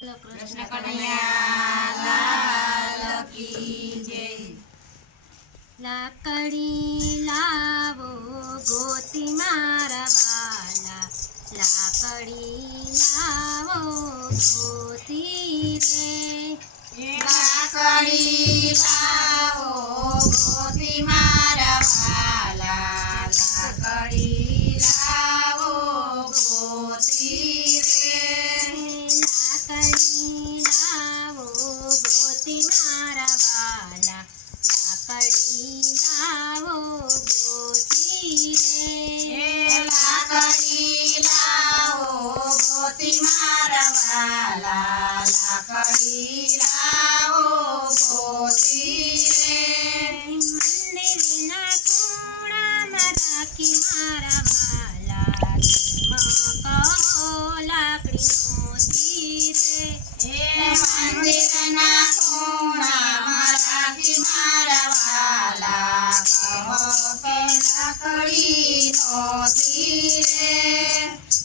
કૃષ્ણ કનૈયા લાલ કી જય। લાકડી લાવો ગોતી મારા વાલા, લાકડી લાવો ગોતી રે, લાકડી લાવો ગોતી મારા વાલા, લાકડી લાવો ગોતી રે, લાકડી લાવો ગોતી મારા વાલા, લાકડી લાવો ગોતી રે, લાકડી લાવો ગોતી મારા વાલા, લાકડી લાવો ગોતી રે, મંદિરના ખૂણામાં રાખી મારા વાલા, તેમાં કહો લાકડી નહોતી રે, મંદિરના ખૂણામાં રાખી મારા વાલા, કહો કે લાકડી નહોતી રે,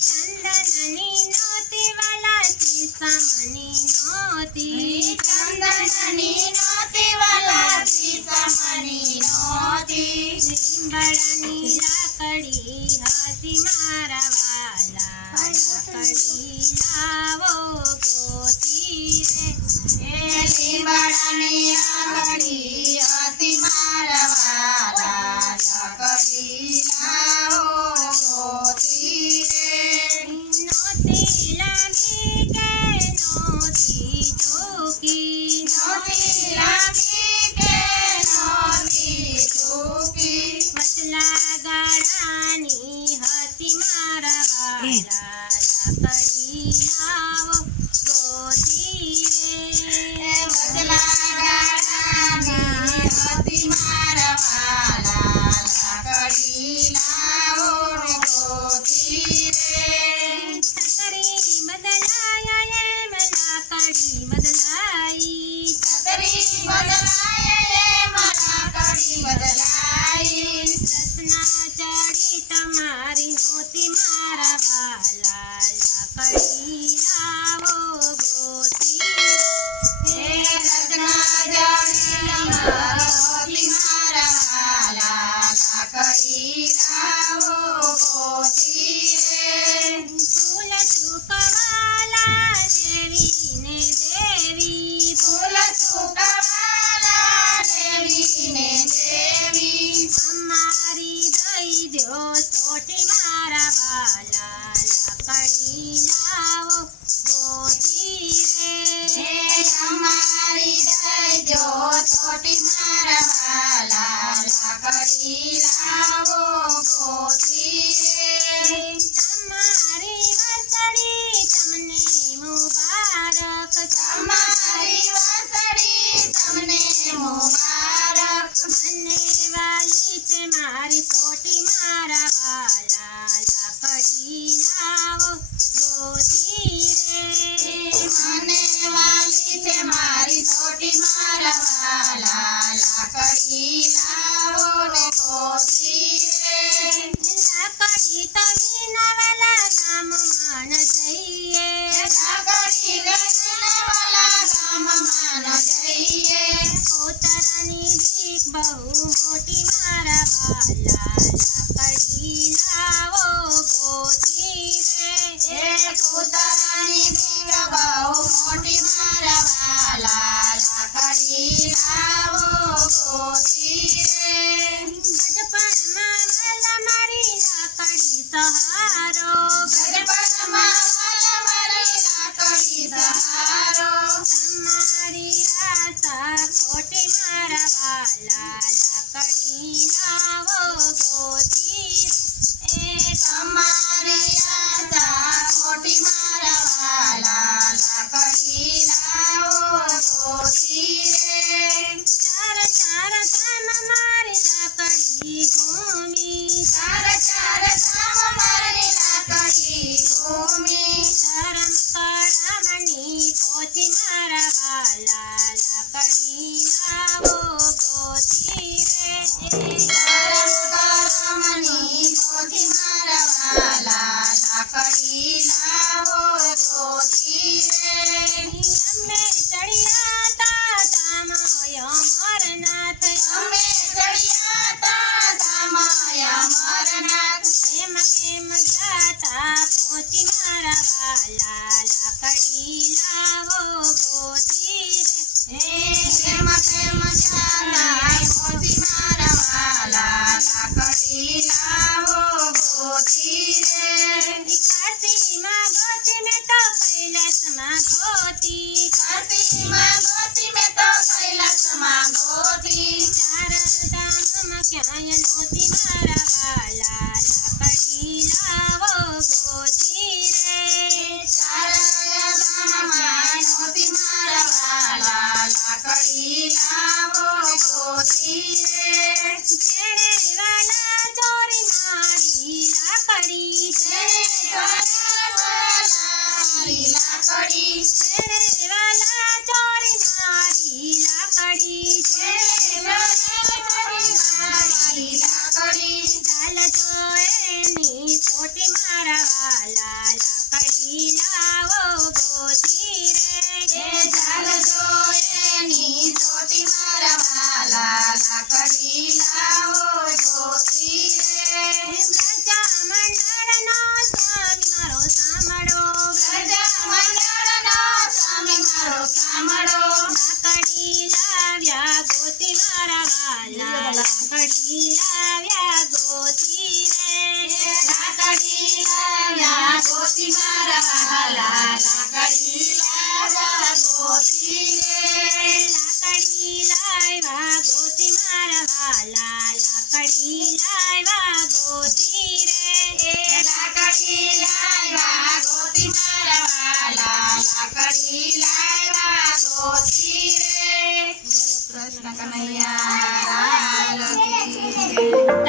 ચંદનની નહોતી વાલા, સીસામણી નહોતી, ચંદનની નહોતી વાલા, સીસામણી નહોતી, લીંબડાની લાકડી હતી મારા વાલા, લાકડી લાવો ગોતી રે, લીમડાની લાકડી હતી મારા વાલા, લાકડી લાવો ગોતી રે, નહોતી લાંબી કે નહોતી ટૂંકી, નહોતી લાંબી કે નહોતી ટૂંકી, પતલા ગાળાની હતી મારા વાલા, લાકડી લાવો ગોતી રે, બદલા ગાળાની હતી મારા વાલા, લાકડી લાવો ગોતી રે, છતરી બદલાય એમ લાકડી બદલાઈ, છતરી બદલાય એમ લાકડી બદલાઈ, રત્ના ચડી તમારી નહોતી મારા વાલા, લાકડી લાવો ગોતી હે રત્ના જાળી મારી મારા વાલા, લાકડી લાવો ગોતી રે, ફૂલ ચૂકવાલા દેવી ને દેવી, ફૂલ સુકવાલા દેવી ને દેવી, અમારી દઈ દો સોટી મારા વાલા, લાકડી લાવો ગોતી હે રે, અમારી દઈ દો છોટી મારા વાલા, લાકડી લાવો ગોતી રે, તમારી વસડી તમને મુબારક, તમારી વસડી તમને મુબારક, મને વાલી છે મારી સોટી મારા વાલા, લાકડી લાવો ગોતી રે, મને વાલી છે મારી છોટી મારા વાલા, લાકડી લાવો ને ગોતી રે, લાકડી તવી નવલા ગામમાં ન જઈએ, લાકડી લઈને વાલા ગામમાં ન જઈએ, કોતરાની બીક બહુ મોટી મારા વાલા, લાકડી લાવો ગોતી રે, કૂતરાની બીક બહુ મોટી મારા વાલા, લાકડી લાવો ગોતી રે, ગઢપણમાં વાલા મારી લાકડી સહારો, ગઢપણમાં વાલા વાલા લાકડી લાવો ગોતી રે કેમ કેમ ચાલાય મોતી મારા વાલા લાકડી લાવો ગોતી રે કાશીમાં ગોતી મેં તો કૈલાસમાં ગોતી કાશીમાં ગોતી મેં તો કૈલાસમાં ગોતી ચારણ ધામમાં ક્યાંય નહોતી મારા વાલા લાકડી લાવો ગોતી રે ચારણધામમાં નહોતી મારા વાલા લાકડી લાવો ગોતી રે જેણે વાલા ચોરી મારી લાકડી જેણે ચોરી મારી લાકડી જેણે વાલા ચોરી મારી લાકડી જેણે ચોરી મારી લાકડી ચાલ જો એની ચોટી મારા વાલા લાકડી લાવો ગોતી રે એ ચાલજો એની ચોટી મારા વાલા લાકડી લાવો ગોતી રે પ્રજા મંડળનો સ્વામી મારો સાંભળો પ્રજા મંડળનો સ્વામી મારો સાંભળો લાકડી લાવ્યા ગોતી મારા વાલા લાકડી લાવ્યા ગોતી રે લાકડી લાવ્યા ગોતી મારા વાલા લાકડી લાવ્યા ગોતી રે લાકડી લાવ્યા ગોતી મારા વાલા લાકડી લાવ્યા ગોતી રે લાકડી લાવ્યા ગોતી મારા વાલા લાકડી લાવ્યા ગોતી રે કૃષ્ણ કનૈયા લાલ કી જય.